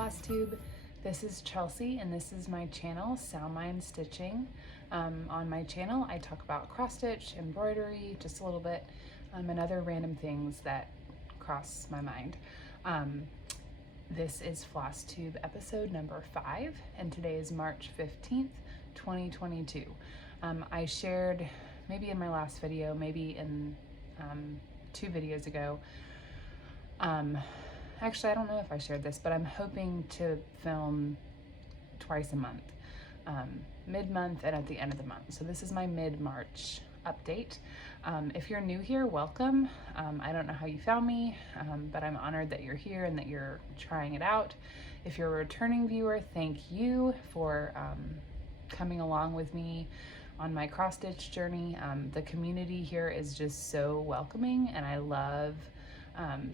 Flosstube. This is Chelsea and this is my channel, Sound Mind Stitching. On my channel I talk about cross stitch, embroidery, just a little bit, and other random things that cross my mind. This is Flosstube episode number 5 and today is March 15th, 2022. I shared, maybe in my last video, maybe in 2 videos ago, actually I don't know if I shared this, but I'm hoping to film twice a month, mid-month and at the end of the month. So this is my mid-March update. If you're new here, welcome. I don't know how you found me, but I'm honored that you're here and that you're trying it out. If you're a returning viewer, thank you for coming along with me on my cross stitch journey. The community here is just so welcoming, and I love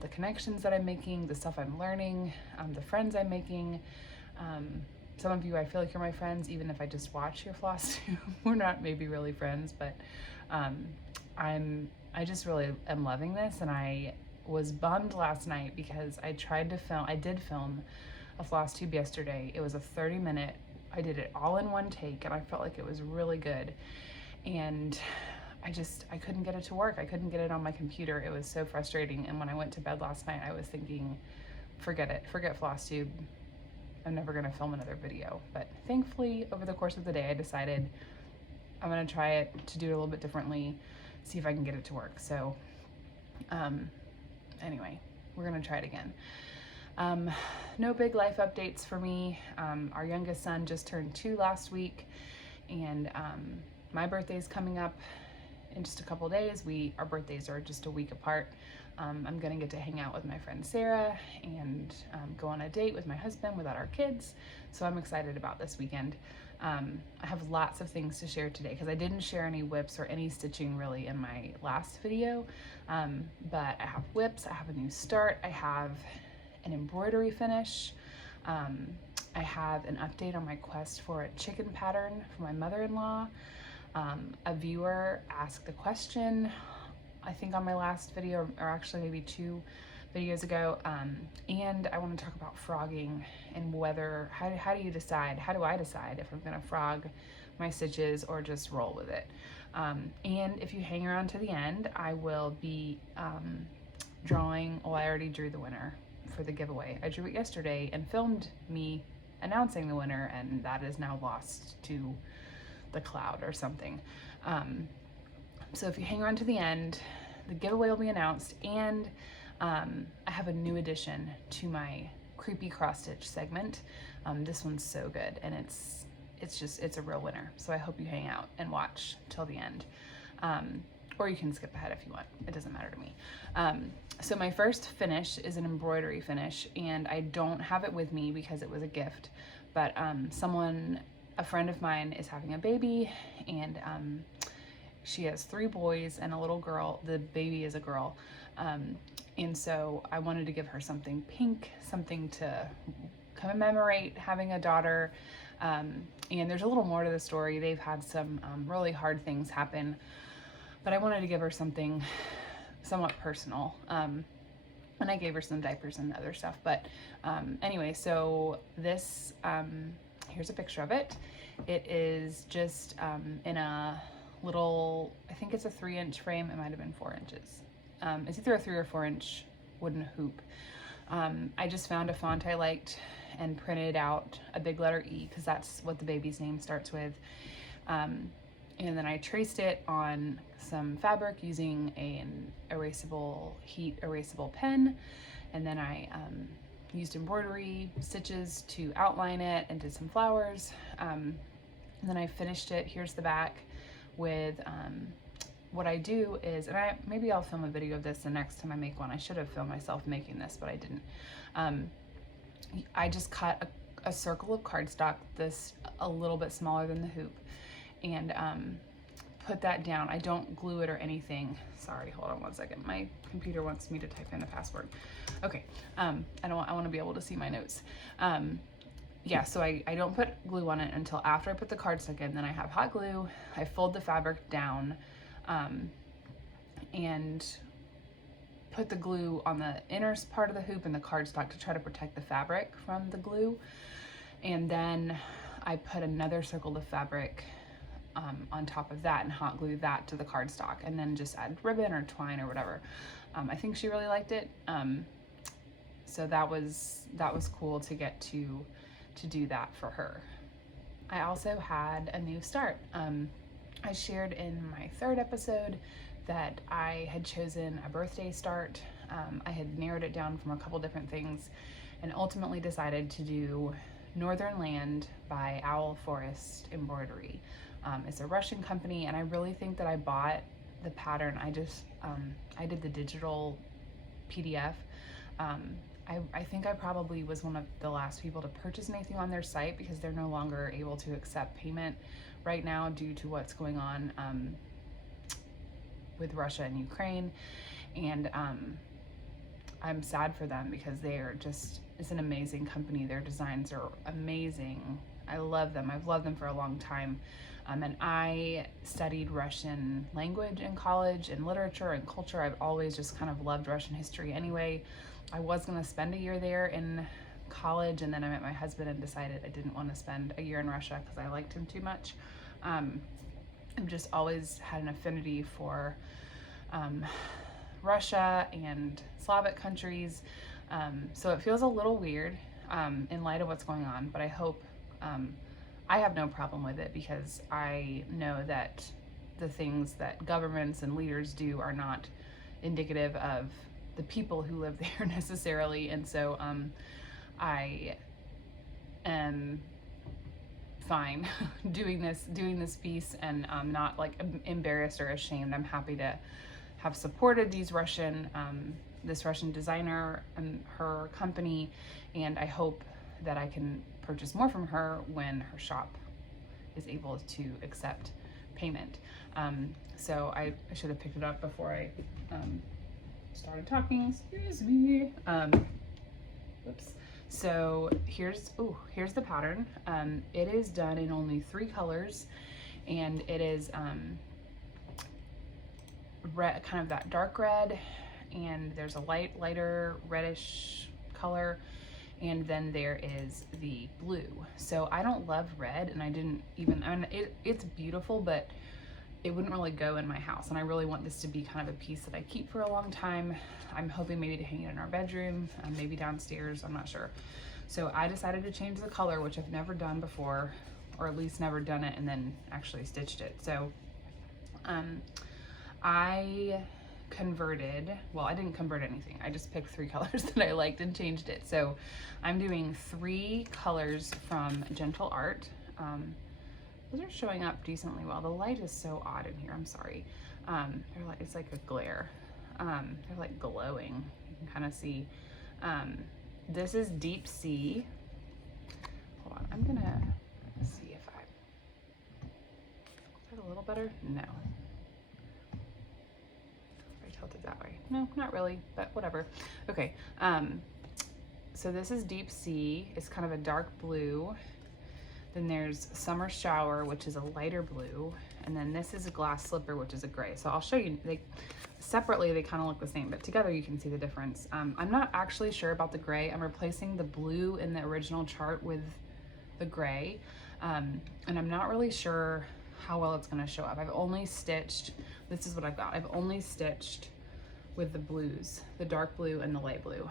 the connections that I'm making, the stuff I'm learning, the friends I'm making. Some of you, I feel like you're my friends, even if I just watch your Flosstube. We're not maybe really friends, but I just really am loving this, and I was bummed last night because I did film a Flosstube yesterday. It was a 30-minute, I did it all in one take, and I felt like it was really good. And I couldn't get it to work. I couldn't get it on my computer. It was so frustrating. And when I went to bed last night, I was thinking, forget it, forget Flosstube. I'm never gonna film another video. But thankfully, over the course of the day, I decided I'm gonna try it to do it a little bit differently, see if I can get it to work. So anyway, we're gonna try it again. No big life updates for me. Our youngest son just turned 2 last week, and my birthday's coming up in just a couple days. Our birthdays are just a week apart. I'm gonna get to hang out with my friend Sarah and go on a date with my husband without our kids. So I'm excited about this weekend. I have lots of things to share today because I didn't share any whips or any stitching really in my last video. But I have whips, I have a new start, I have an embroidery finish. I have an update on my quest for a chicken pattern for my mother-in-law. A viewer asked a question, I think on my last video, or actually maybe 2 videos ago, and I want to talk about frogging and whether, how do I decide if I'm going to frog my stitches or just roll with it. And if you hang around to the end, I will be drawing, well, I already drew the winner for the giveaway. I drew it yesterday and filmed me announcing the winner, and that is now lost to the cloud or something. So if you hang around to the end, the giveaway will be announced, and I have a new addition to my creepy cross stitch segment. This one's so good, and it's a real winner. So I hope you hang out and watch till the end. Or you can skip ahead if you want. It doesn't matter to me. So my first finish is an embroidery finish, and I don't have it with me because it was a gift, but a friend of mine is having a baby, and she has 3 boys and a little girl. The baby is a girl. And so I wanted to give her something pink, something to commemorate having a daughter. And there's a little more to the story. They've had some really hard things happen, but I wanted to give her something somewhat personal. And I gave her some diapers and other stuff. But anyway, so this, here's a picture of it. It is just in a little, I think it's a 3-inch frame. It might have been 4 inches. It's either a 3 or 4 inch wooden hoop. I just found a font I liked and printed out a big letter E because that's what the baby's name starts with. And then I traced it on some fabric using an heat erasable pen. And then I used embroidery stitches to outline it and did some flowers. And then I finished it. Here's the back with what I do is, and maybe I'll film a video of this the next time I make one. I should have filmed myself making this, but I didn't. I just cut a circle of cardstock, this a little bit smaller than the hoop, and put that down. I don't glue it or anything. Sorry, hold on one second. My computer wants me to type in a password. Okay, I want to be able to see my notes. Yeah, so I don't put glue on it until after I put the cardstock in. Then I have hot glue. I fold the fabric down and put the glue on the inner part of the hoop and the cardstock to try to protect the fabric from the glue. And then I put another circle of fabric on top of that and hot glue that to the cardstock, and then just add ribbon or twine or whatever. I think she really liked it. So that was cool to get to do that for her. I also had a new start. I shared in my 3rd episode that I had chosen a birthday start. I had narrowed it down from a couple different things and ultimately decided to do Northern Land by Owl Forest Embroidery. It's a Russian company, and I really think that I bought the pattern. I did the digital PDF. I think I probably was one of the last people to purchase anything on their site because they're no longer able to accept payment right now due to what's going on with Russia and Ukraine. And I'm sad for them because they are just, it's an amazing company. Their designs are amazing. I love them. I've loved them for a long time. And I studied Russian language in college and literature and culture. I've always just kind of loved Russian history anyway. I was going to spend a year there in college, and then I met my husband and decided I didn't want to spend a year in Russia because I liked him too much. I've just always had an affinity for Russia and Slavic countries. So it feels a little weird in light of what's going on, but I hope, I have no problem with it because I know that the things that governments and leaders do are not indicative of the people who live there necessarily. And so I am fine doing this piece, and I'm not like embarrassed or ashamed. I'm happy to have supported this Russian designer and her company, and I hope that I can purchase more from her when her shop is able to accept payment. So I should have picked it up before I started talking. Excuse me. Whoops. So here's the pattern. It is done in only 3 colors, and it is red, kind of that dark red, and there's a lighter reddish color, and then there is the blue. So I don't love red, and I didn't even, I mean, it's beautiful, but it wouldn't really go in my house, and I really want this to be kind of a piece that I keep for a long time. I'm hoping maybe to hang it in our bedroom, maybe downstairs, I'm not sure. So I decided to change the color, which I've never done before, or at least never done it and then actually stitched it. So I converted, well, I didn't convert anything. I just picked 3 colors that I liked and changed it. So I'm doing 3 colors from Gentle Art. Those are showing up decently well. The light is so odd in here, I'm sorry. It's like a glare. They're like glowing, you can kind of see. This is Deep Sea. Hold on, I'm gonna see if is that a little better? No. Tilted that way. No, not really, but whatever. Okay, so this is Deep Sea. It's kind of a dark blue. Then there's Summer Shower, which is a lighter blue, and then this is a Glass Slipper, which is a gray. So I'll show you, separately they kind of look the same, but together you can see the difference. I'm not actually sure about the gray. I'm replacing the blue in the original chart with the gray, and I'm not really sure how well it's going to show up. I've only stitched, this is what I've got. I've only stitched with the blues, the dark blue and the light blue.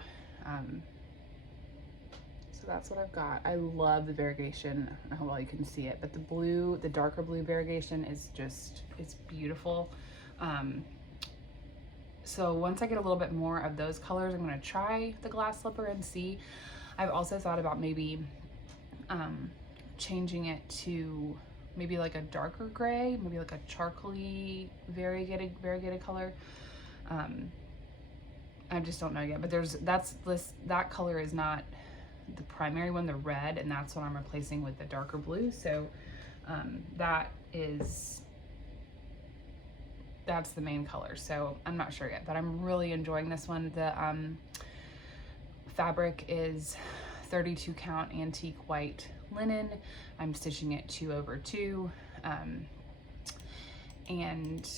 So that's what I've got. I love the variegation. I don't know how well you can see it, but the blue, the darker blue variegation is just, it's beautiful. So once I get a little bit more of those colors, I'm going to try the Glass Slipper and see. I've also thought about maybe changing it to maybe like a darker gray, maybe like a charcoaly variegated color. I just don't know yet, but that color is not the primary one, the red, and that's what I'm replacing with the darker blue. So that's the main color. So I'm not sure yet, but I'm really enjoying this one. The fabric is 32 count antique white linen. I'm stitching it 2/2, and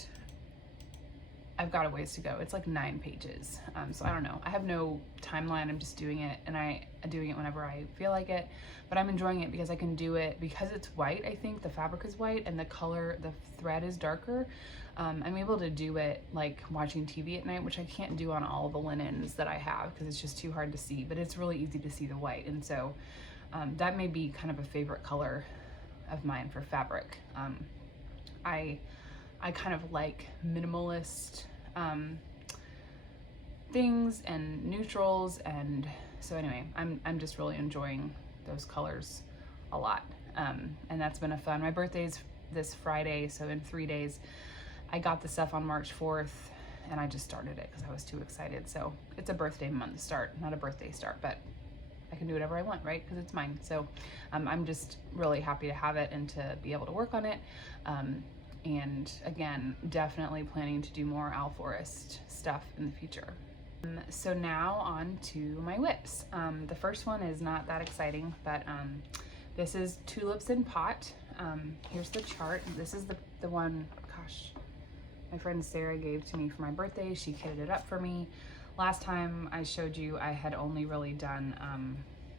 I've got a ways to go. It's like 9 pages. So I don't know. I have no timeline. I'm just doing it, and I'm doing it whenever I feel like it. But I'm enjoying it because I can do it because it's white. I think the fabric is white and the color, the thread is darker. I'm able to do it like watching TV at night, which I can't do on all the linens that I have because it's just too hard to see. But it's really easy to see the white, and so that may be kind of a favorite color of mine for fabric. I kind of like minimalist things and neutrals, and so anyway, I'm just really enjoying those colors a lot, and that's been a fun. My birthday's this Friday, so in 3 days. I got the stuff on March 4th, and I just started it because I was too excited. So it's a birthday month start, not a birthday start, but I can do whatever I want, right? Because it's mine. So I'm just really happy to have it and to be able to work on it. And again, definitely planning to do more Owl Forest stuff in the future. So now on to my whips. The first one is not that exciting, but this is Tulips in Pot. Here's the chart. This is the one, gosh, my friend Sarah gave to me for my birthday. She kitted it up for me. Last time I showed you, I had only really done,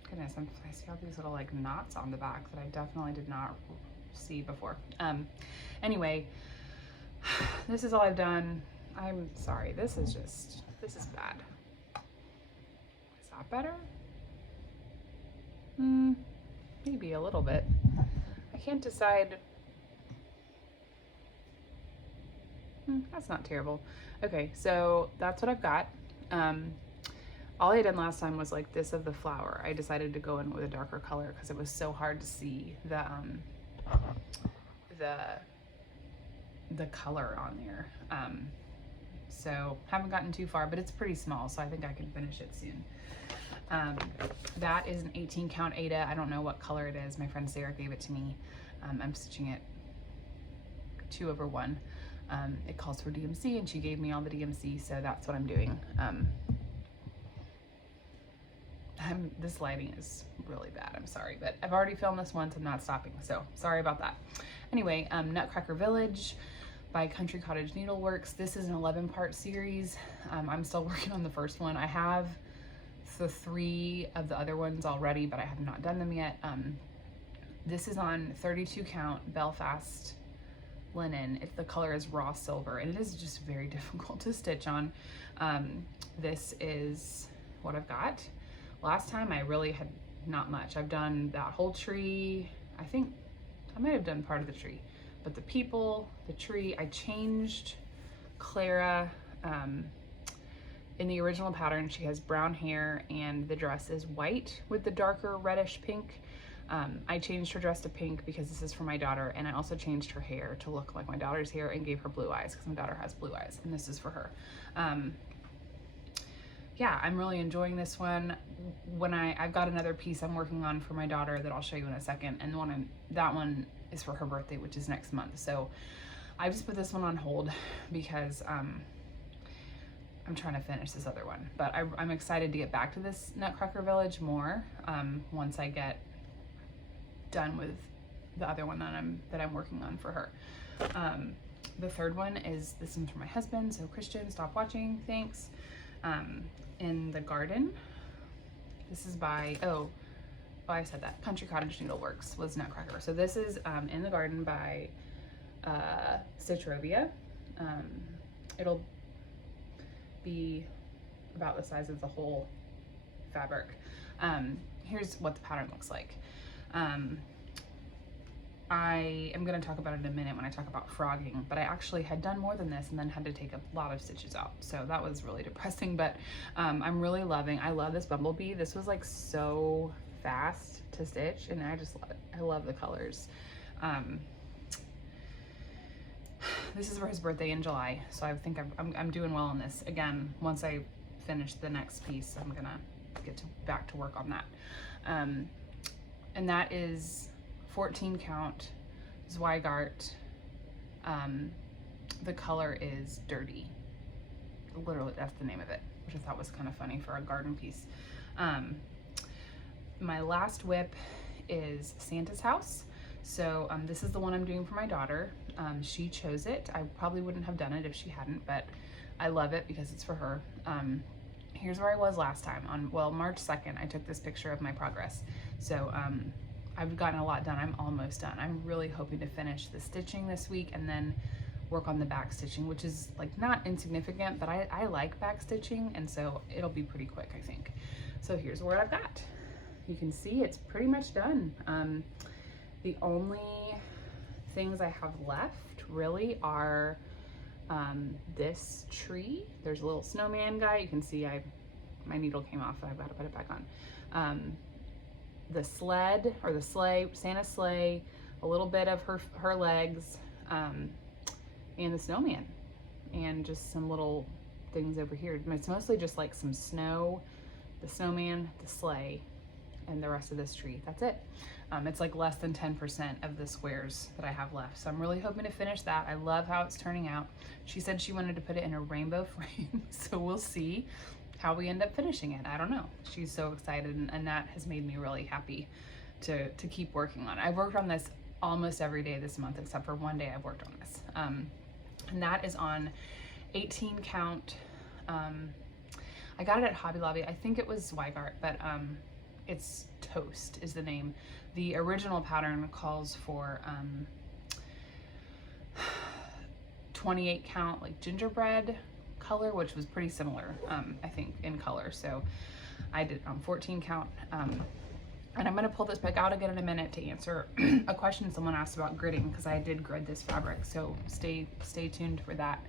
goodness, I see all these little like knots on the back that I definitely did not see before. Anyway, this is all I've done. I'm sorry, this is bad. Is that better? Maybe a little bit. I can't decide. That's not terrible. Okay, so that's what I've got. All I had done last time was like this of the flower. I decided to go in with a darker color because it was so hard to see the color on there. So haven't gotten too far, but it's pretty small, so I think I can finish it soon. That is an 18 count Aida. I don't know what color it is. My friend Sarah gave it to me. I'm stitching it 2/1. It calls for DMC, and she gave me all the DMC, so that's what I'm doing. This lighting is really bad, I'm sorry, but I've already filmed this once. I'm not stopping, so sorry about that. Anyway, Nutcracker Village by Country Cottage Needleworks. This is an 11-part series. I'm still working on the first one. I have the 3 of the other ones already, but I have not done them yet. This is on 32 count Belfast linen. The color is raw silver, and it is just very difficult to stitch on. This is what I've got. Last time I really had not much. I've done that whole tree. I think I might have done part of the tree, but the people, the tree, I changed Clara. In the original pattern, she has brown hair and the dress is white with the darker reddish pink. I changed her dress to pink because this is for my daughter, and I also changed her hair to look like my daughter's hair and gave her blue eyes because my daughter has blue eyes, and this is for her. Yeah, I'm really enjoying this one. When I've got another piece I'm working on for my daughter that I'll show you in a second, and that one is for her birthday, which is next month. So I just put this one on hold because I'm trying to finish this other one. But I'm excited to get back to this Nutcracker Village more once I get done with the other one that I'm working on for her. The third one is, this one's for my husband, so Christian, stop watching, thanks. In the Garden. This is by, I said that, Country Cottage Needleworks was Nutcracker. So this is In the Garden by Stitchrovia. It'll be about the size of the whole fabric. Here's what the pattern looks like. I am going to talk about it in a minute when I talk about frogging, but I actually had done more than this and then had to take a lot of stitches out. So that was really depressing, but I'm really I love this bumblebee. This was like so fast to stitch, and I just love it. I love the colors. This is for his birthday in July, so I think I'm doing well on this. Again, once I finish the next piece, I'm gonna get back to work on that. And that is 14 count Zweigart. The color is Dirty. Literally, that's the name of it, which I thought was kind of funny for a garden piece. My last whip is Santa's House. So this is the one I'm doing for my daughter. She chose it. I probably wouldn't have done it if she hadn't, but I love it because it's for her. Here's where I was last time on, well, March 2nd, I took this picture of my progress. So I've gotten a lot done. I'm almost done. I'm really hoping to finish the stitching this week and then work on the back stitching, which is like not insignificant, but I like back stitching, and so it'll be pretty quick, I think. So here's what I've got. You can see it's pretty much done. The only things I have left really are this tree. There's a little snowman guy. You can see my needle came off, I've got to put it back on. The sled, or the sleigh, Santa's sleigh, a little bit of her legs, and the snowman, and just some little things over here. It's mostly just like some snow, the snowman, the sleigh, and the rest of this tree. That's it. It's like less than 10% of the squares that I have left. So I'm really hoping to finish that. I love how it's turning out. She said she wanted to put it in a rainbow frame, so we'll see how we end up finishing it. I don't know. She's so excited, and that has made me really happy to keep working on it. I've worked on this almost every day this month, except for one day I've worked on this. And that is on 18 count. I got it at Hobby Lobby. I think it was Zweigart, but it's Toast is the name. The original pattern calls for 28 count like gingerbread color, which was pretty similar, I think, in color. So I did 14 count. And I'm gonna pull this back out again in a minute to answer a question someone asked about gridding, because I did grid this fabric, so stay tuned for that.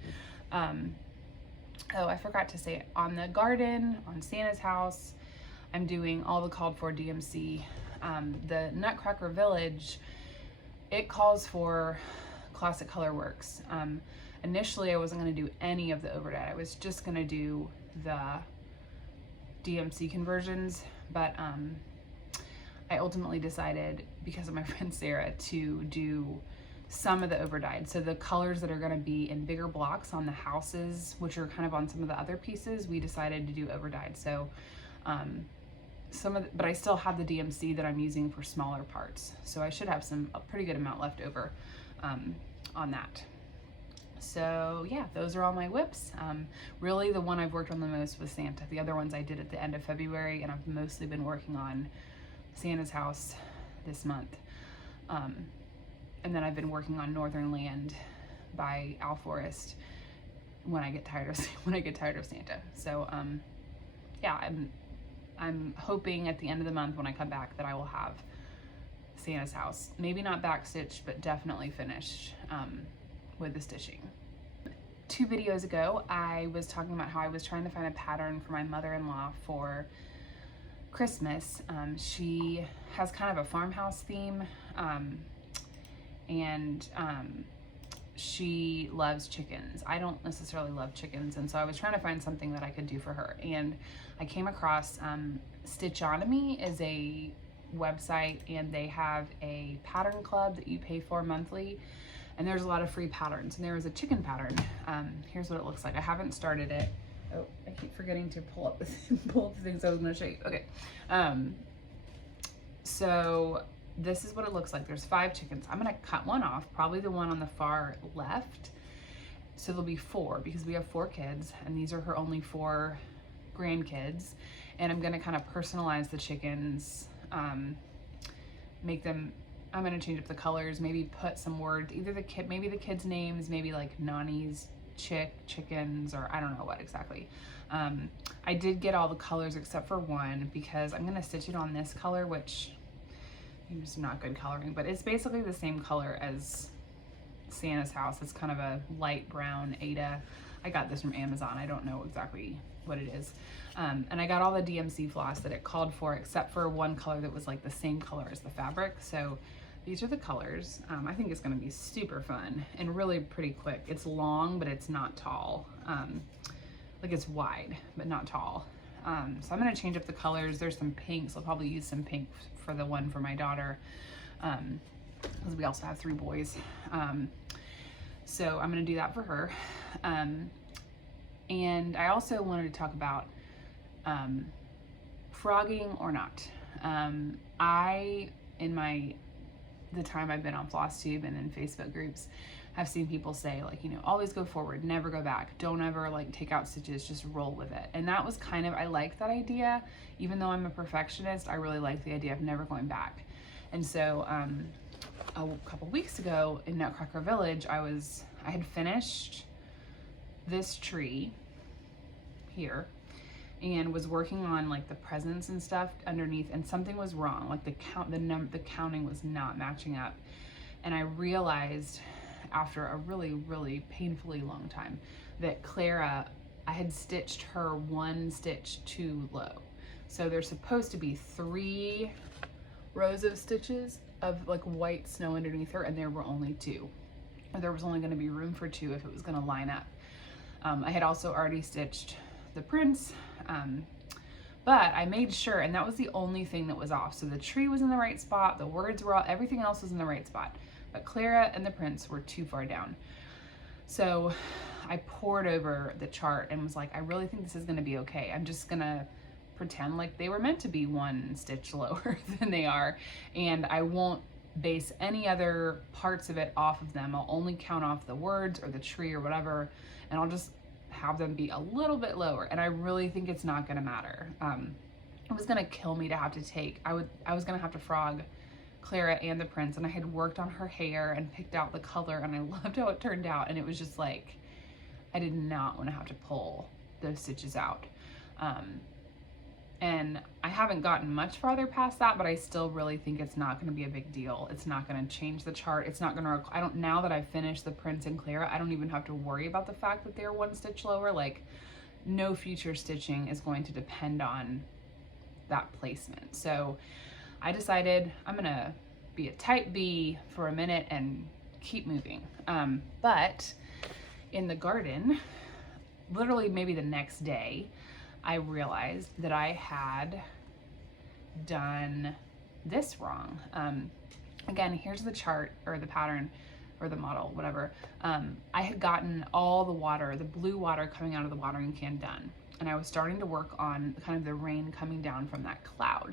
Oh, I forgot to say, on the garden, on Santa's house, I'm doing all the called for DMC. The Nutcracker Village, it calls for Classic Color Works. Initially I wasn't gonna do any of the overdyed. I was just gonna do the DMC conversions, but I ultimately decided, because of my friend Sarah, to do some of the overdyed. So the colors that are going to be in bigger blocks on the houses, which are kind of on some of the other pieces, we decided to do overdyed. So but I still have the DMC that I'm using for smaller parts. So I should have a pretty good amount left over on that. So yeah, those are all my whips. Really the one I've worked on the most was Santa. The other ones I did at the end of February, and I've mostly been working on Santa's house this month. And then I've been working on Northern Land by Al Forest when I get tired of Santa. So yeah, I'm hoping at the end of the month when I come back that I will have Santa's house, maybe not backstitched, but definitely finished with the stitching. 2 videos ago, I was talking about how I was trying to find a pattern for my mother-in-law for Christmas. She has kind of a farmhouse theme, and she loves chickens. I don't necessarily love chickens, and so I was trying to find something that I could do for her, and I came across Stitchonomy is a website, and they have a pattern club that you pay for monthly, and there's a lot of free patterns, and there is a chicken pattern. Here's what it looks like. I haven't started it. Oh, I keep forgetting to pull up the things I was going to show you. Okay. So this is what it looks like. There's 5 chickens. I'm going to cut one off, probably the one on the far left. So there'll be 4, because we have 4 kids, and these are her only 4 grandkids. And I'm going to kind of personalize the chickens, make them, I'm going to change up the colors, maybe put some words, either maybe the kids' names, maybe like Nani's chickens, or I don't know what exactly. I did get all the colors except for one, because I'm gonna stitch it on this color, which is not good coloring, but it's basically the same color as Santa's house. It's kind of a light brown Ada. I got this from Amazon. I don't know exactly what it is. And I got all the DMC floss that it called for, except for one color that was like the same color as the fabric. So these are the colors. I think it's gonna be super fun and really pretty quick. It's long, but it's not tall. Like it's wide, but not tall. So I'm gonna change up the colors. There's some pinks. I'll probably use some pink for the one for my daughter, because we also have 3 boys. So I'm gonna do that for her. And I also wanted to talk about frogging or not. In the time I've been on Flosstube and in Facebook groups, have seen people say, like, you know, always go forward, never go back, don't ever like take out stitches, just roll with it. And that was kind of, I liked that idea. Even though I'm a perfectionist, I really like the idea of never going back. And so a couple weeks ago in Nutcracker Village, I had finished this tree here and was working on like the presents and stuff underneath, and something was wrong. Like the counting was not matching up. And I realized after a really, really painfully long time that Clara, I had stitched her one stitch too low. So there's supposed to be 3 rows of stitches of like white snow underneath her, and there were only 2. Or there was only going to be room for 2 if it was going to line up. I had also already stitched the prince, but I made sure, and that was the only thing that was off. So the tree was in the right spot, the words were all, everything else was in the right spot, but Clara and the prince were too far down. So I poured over the chart and was like, I really think this is going to be okay. I'm just going to pretend like they were meant to be 1 stitch lower than they are, and I won't base any other parts of it off of them. I'll only count off the words or the tree or whatever, and I'll just have them be a little bit lower. And I really think it's not going to matter. It was going to kill me to have to take, I was going to have to frog Clara and the prince, and I had worked on her hair and picked out the color, and I loved how it turned out. And it was just like, I did not want to have to pull those stitches out. And I haven't gotten much farther past that, but I still really think it's not going to be a big deal. It's not going to change the chart. It's not going to, now that I've finished the prince and Clara, I don't even have to worry about the fact that they're 1 stitch lower. Like, no future stitching is going to depend on that placement. So I decided I'm going to be a type B for a minute and keep moving. But in the garden, literally maybe the next day, I realized that I had done this wrong. Again, here's the chart or the pattern or the model, whatever. I had gotten all the water, the blue water coming out of the watering can done. And I was starting to work on kind of the rain coming down from that cloud.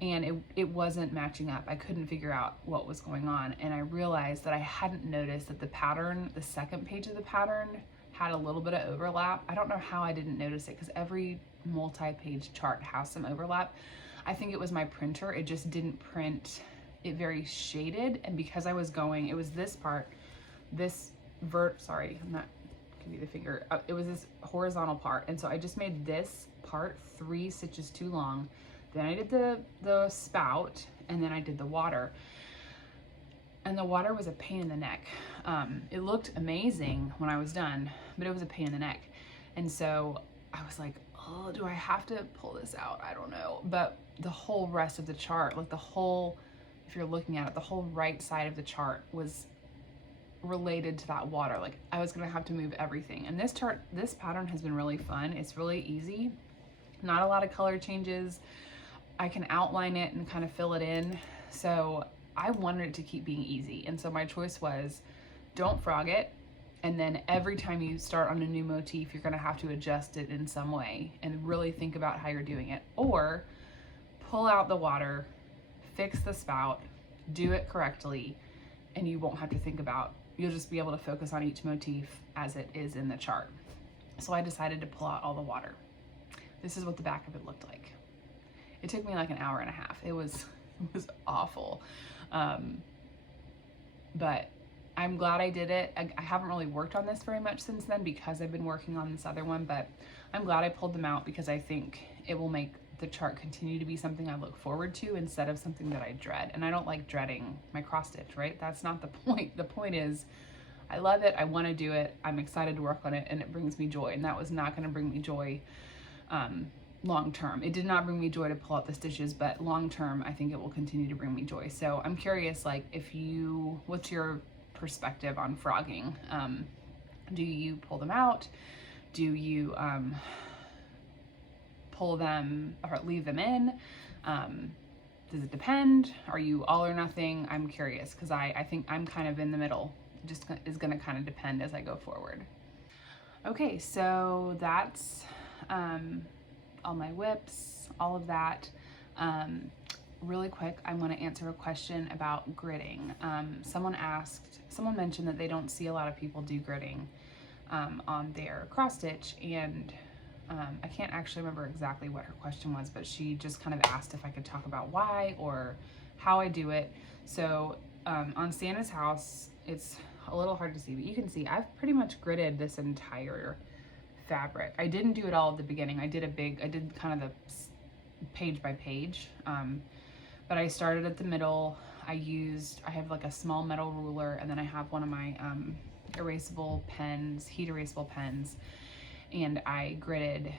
And it wasn't matching up. I couldn't figure out what was going on. And I realized that I hadn't noticed that the pattern, the second page of the pattern, had a little bit of overlap. I don't know how I didn't notice it, because every multi-page chart has some overlap. I think it was my printer. It just didn't print it very shaded. And because I was going, it was this part, sorry, I'm not give you the finger. It was this horizontal part. And so I just made this part 3 stitches too long. Then I did the spout, and then I did the water. And the water was a pain in the neck. It looked amazing when I was done, but it was a pain in the neck. And so I was like, oh, do I have to pull this out? I don't know. But the whole rest of the chart, like the whole, if you're looking at it, the whole right side of the chart was related to that water. Like, I was gonna have to move everything. And this pattern has been really fun. It's really easy. Not a lot of color changes. I can outline it and kind of fill it in. So I wanted it to keep being easy. And so my choice was, don't frog it. And then every time you start on a new motif, you're gonna have to adjust it in some way and really think about how you're doing it. Or pull out the water, fix the spout, do it correctly, and you won't have to think about, you'll just be able to focus on each motif as it is in the chart. So I decided to pull out all the water. This is what the back of it looked like. It took me like an hour and a half. It was awful. But I'm glad I did it. I haven't really worked on this very much since then because I've been working on this other one, but I'm glad I pulled them out because I think it will make the chart continue to be something I look forward to instead of something that I dread. And I don't like dreading my cross stitch, right? That's not the point. The point is, I love it, I want to do it, I'm excited to work on it, and it brings me joy. And that was not going to bring me joy long term. It did not bring me joy to pull out the stitches, but long term I think it will continue to bring me joy. So I'm curious, like, what's your perspective on frogging? Do you pull them out? Do you pull them or leave them in? Does it depend? Are you all or nothing? I'm curious because I think I'm kind of in the middle. It just is going to kind of depend as I go forward. Okay, so that's all my whips, all of that. really quick, I want to answer a question about gridding. Someone mentioned that they don't see a lot of people do gridding on their cross stitch, and I can't actually remember exactly what her question was, but she just kind of asked if I could talk about why or how I do it. So on Santa's house, it's a little hard to see, but you can see I've pretty much gridded this entire fabric. I didn't do it all at the beginning. I did kind of the page by page, but I started at the middle. I have like a small metal ruler, and then I have one of my erasable pens, heat erasable pens, and I gridded,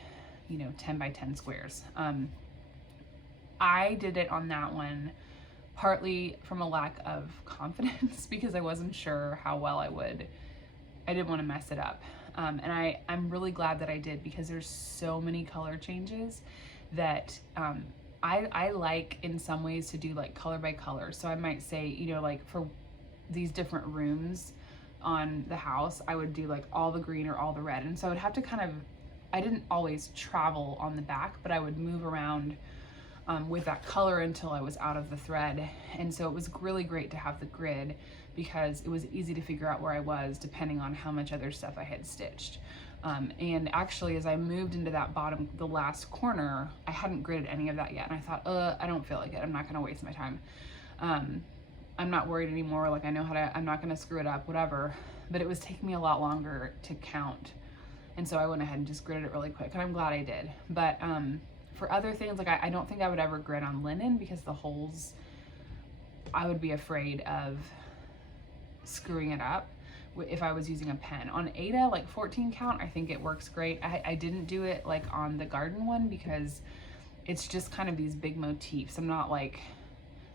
10 by 10 squares. I did it on that one partly from a lack of confidence because I wasn't sure how well I would. I didn't want to mess it up. And I'm really glad that I did, because there's so many color changes that I like in some ways to do like color by color. So I might say, like for these different rooms on the house, I would do like all the green or all the red. And so I would have to I didn't always travel on the back, but I would move around with that color until I was out of the thread. And so it was really great to have the grid, because it was easy to figure out where I was depending on how much other stuff I had stitched. And actually, as I moved into that the last corner, I hadn't gridded any of that yet. And I thought, I don't feel like it. I'm not going to waste my time. I'm not worried anymore. Like, I know I'm not going to screw it up, whatever. But it was taking me a lot longer to count. And so I went ahead and just gridded it really quick, and I'm glad I did. But for other things, like I don't think I would ever grid on linen, because the holes, I would be afraid of screwing it up if I was using a pen. On Ada, like 14 count, I think it works great. I didn't do it like on the garden one, because it's just kind of these big motifs. I'm not like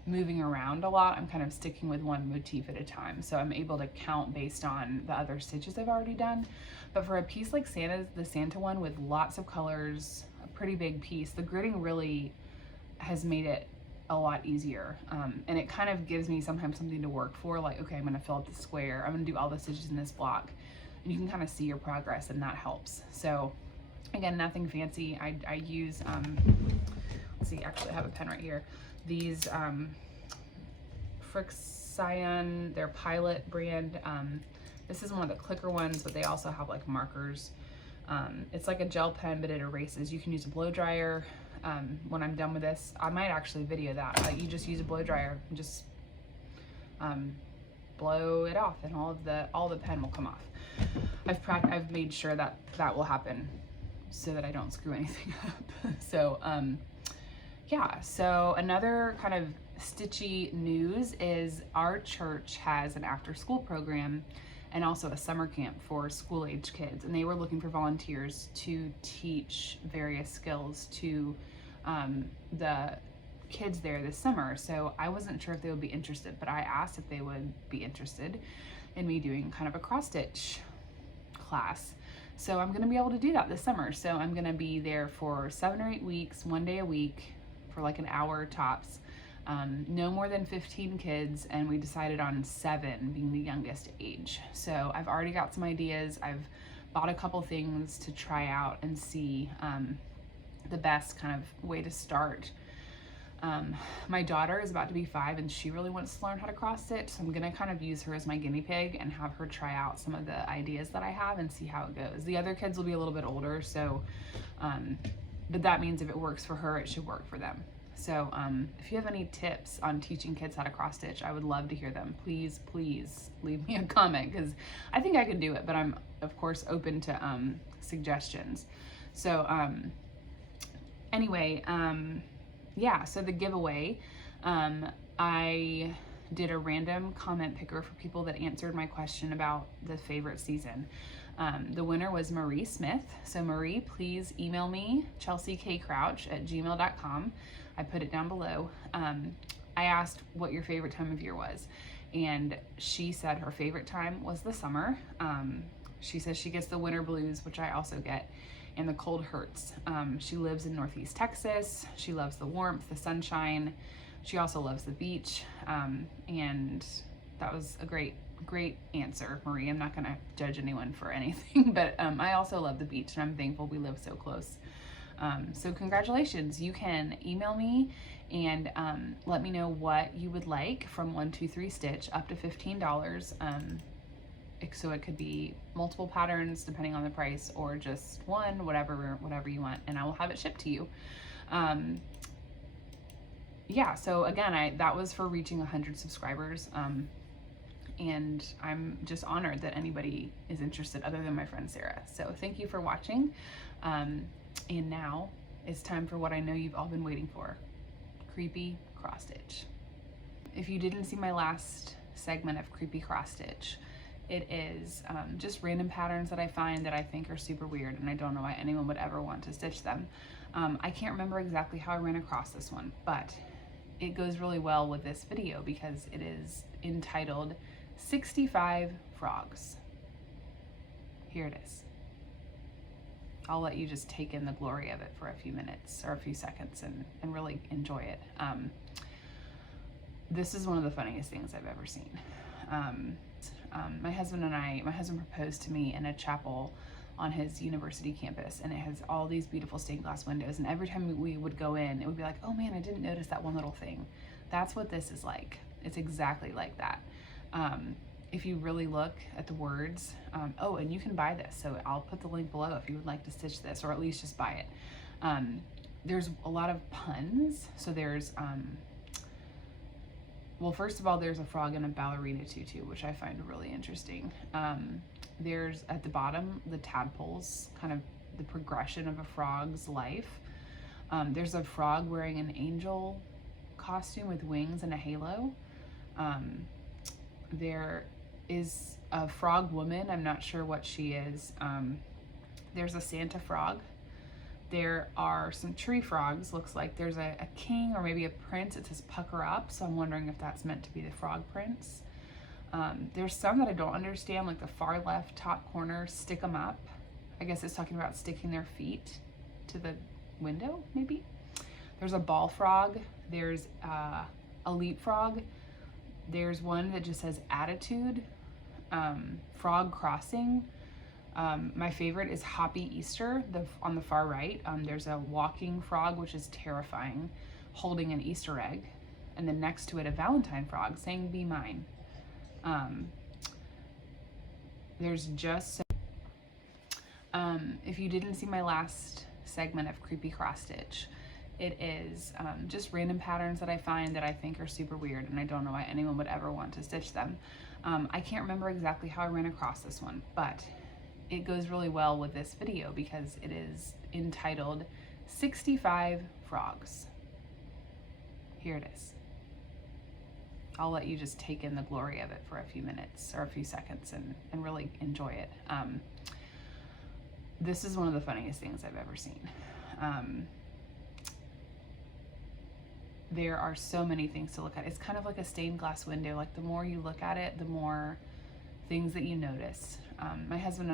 moving around a lot. I'm kind of sticking with one motif at a time. So I'm able to count based on the other stitches I've already done. But for a piece like the Santa one with lots of colors, a pretty big piece, the gridding really has made it a lot easier. And it kind of gives me sometimes something to work for, like, okay, I'm gonna fill up the square, I'm gonna do all the stitches in this block, and you can kind of see your progress, and that helps. So again, nothing fancy. I use, let's see, actually I have a pen right here. These Frixion, their Pilot brand. This is one of the clicker ones, but they also have like markers. It's like a gel pen, but it erases. You can use a blow dryer. When I'm done with this, I might actually video that. You just use a blow dryer and just blow it off, and all the pen will come off. I've made sure that will happen so that I don't screw anything up. So yeah, so another kind of stitchy news is our church has an after-school program and also a summer camp for school-age kids, and they were looking for volunteers to teach various skills to the kids there this summer. So I wasn't sure if they would be interested, but I asked if they would be interested in me doing kind of a cross-stitch class. So I'm gonna be able to do that this summer. So I'm gonna be there for 7 or 8 weeks, 1 day a week, for like an hour tops. No more than 15 kids, and we decided on 7 being the youngest age. So I've already got some ideas. I've bought a couple things to try out and see the best kind of way to start. My daughter is about to be 5, and she really wants to learn how to cross stitch, so I'm gonna kind of use her as my guinea pig and have her try out some of the ideas that I have and see how it goes. The other kids will be a little bit older, so but that means if it works for her, it should work for them. So if you have any tips on teaching kids how to cross stitch, I would love to hear them. Please leave me a comment, because I think I can do it, but I'm of course open to suggestions. So anyway, yeah, so the giveaway, I did a random comment picker for people that answered my question about the favorite season. The winner was Marie Smith. So Marie, please email me, chelseakcrouch@gmail.com. I put it down below. I asked what your favorite time of year was, and she said her favorite time was the summer. She says she gets the winter blues, which I also get, and the cold hurts. She lives in Northeast Texas. She loves the warmth, the sunshine. She also loves the beach, and that was a great answer, Marie. I'm not gonna judge anyone for anything, but I also love the beach, and I'm thankful we live so close. So congratulations. You can email me and let me know what you would like from 1, 2, 3 stitch up to $15. So it could be multiple patterns depending on the price, or just one, whatever you want, and I will have it shipped to you. Yeah, so again, that was for reaching 100 subscribers. And I'm just honored that anybody is interested other than my friend Sarah. So thank you for watching. And now it's time for what I know you've all been waiting for: creepy cross stitch. If you didn't see my last segment of creepy cross stitch, it is just random patterns that I find that I think are super weird, and I don't know why anyone would ever want to stitch them. I can't remember exactly how I ran across this one, but it goes really well with this video because it is entitled 65 Frogs. Here it is. I'll let you just take in the glory of it for a few minutes or a few seconds and really enjoy it. This is one of the funniest things I've ever seen. My husband proposed to me in a chapel on his university campus, and it has all these beautiful stained glass windows, and every time we would go in, it would be like, oh man, I didn't notice that one little thing. That's what this is like. It's exactly like that. If you really look at the words, oh, and you can buy this, so I'll put the link below if you would like to stitch this, or at least just buy it. There's a lot of puns, so there's well, first of all, there's a frog in a ballerina tutu, which I find really interesting. There's at the bottom, the tadpoles, kind of the progression of a frog's life. There's a frog wearing an angel costume with wings and a halo. There is a frog woman, I'm not sure what she is. There's a Santa frog. There are some tree frogs. Looks like there's a king or maybe a prince. It says pucker up, so I'm wondering if that's meant to be the frog prince. There's some that I don't understand, like the far left top corner, stick 'em up. I guess it's talking about sticking their feet to the window, maybe. There's a ball frog. There's a leapfrog. There's one that just says attitude. Frog crossing. My favorite is Hoppy Easter, on the far right. There's a walking frog, which is terrifying, holding an Easter egg. And then next to it, a Valentine frog saying, be mine. There's just, if you didn't see my last segment of creepy cross stitch, it is just random patterns that I find that I think are super weird, and I don't know why anyone would ever want to stitch them. I can't remember exactly how I ran across this one, but it goes really well with this video because it is entitled 65 Frogs. Here it is. I'll let you just take in the glory of it for a few minutes or a few seconds and really enjoy it. This is one of the funniest things I've ever seen. There are so many things to look at. It's kind of like a stained glass window. Like the more you look at it, the more things that you notice. My husband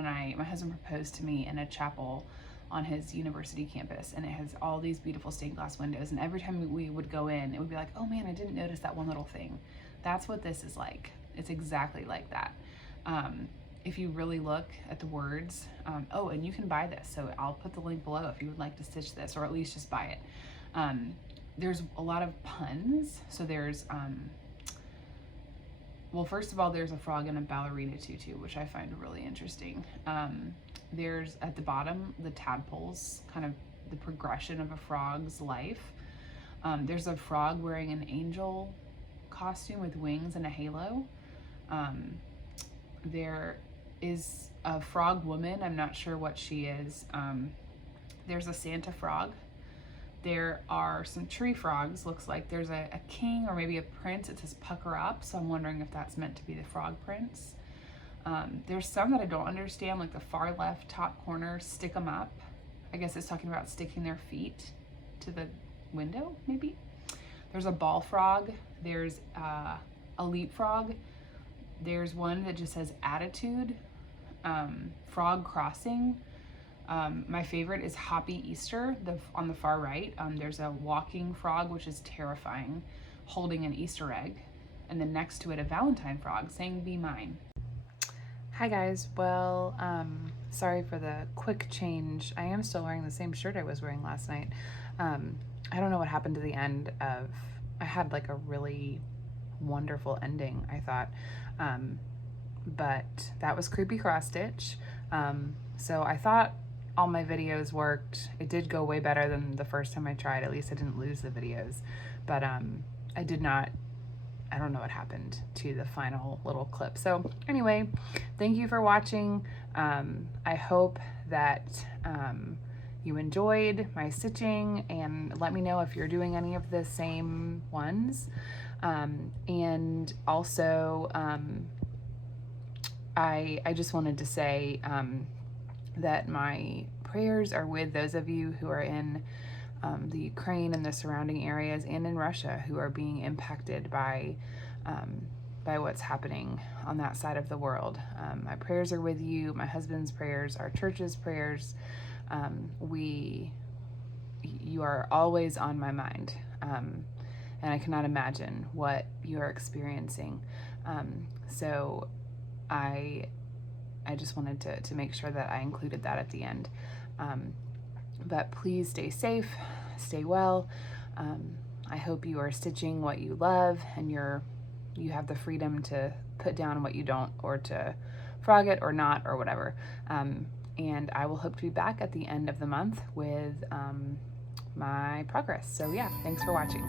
proposed to me in a chapel on his university campus, and it has all these beautiful stained glass windows, and every time we would go in, it would be like, oh man, I didn't notice that one little thing. That's what this is like. It's exactly like that. If you really look at the words, oh, and you can buy this, so I'll put the link below if you would like to stitch this, or at least just buy it. There's a lot of puns, so there's well, first of all, there's a frog in a ballerina tutu, which I find really interesting. There's at the bottom, the tadpoles, kind of the progression of a frog's life. There's a frog wearing an angel costume with wings and a halo. There is a frog woman, I'm not sure what she is. There's a Santa frog. There are some tree frogs. Looks like there's a king or maybe a prince. It says pucker up, so I'm wondering if that's meant to be the frog prince. There's some that I don't understand, like the far left top corner, stick 'em up. I guess it's talking about sticking their feet to the window, maybe. There's a ball frog. There's a leapfrog. There's one that just says attitude. Frog crossing. My favorite is Hoppy Easter, on the far right. There's a walking frog, which is terrifying, holding an Easter egg. And then next to it, a Valentine frog saying, be mine. Hi guys, well, sorry for the quick change. I am still wearing the same shirt I was wearing last night. I don't know what happened to the end of, I had like a really wonderful ending, I thought. But that was creepy cross stitch. So I thought all my videos worked. It did go way better than the first time I tried. At least I didn't lose the videos. But I did not, I don't know what happened to the final little clip. So anyway, thank you for watching. I hope that you enjoyed my stitching, and let me know if you're doing any of the same ones. And also, I just wanted to say that my prayers are with those of you who are in the Ukraine and the surrounding areas, and in Russia, who are being impacted by what's happening on that side of the world. My prayers are with you, my husband's prayers, our church's prayers. You are always on my mind, and I cannot imagine what you are experiencing. So I just wanted to make sure that I included that at the end. But please stay safe, stay well. I hope you are stitching what you love, and you have the freedom to put down what you don't, or to frog it or not, or whatever. And I will hope to be back at the end of the month with my progress. So yeah, thanks for watching.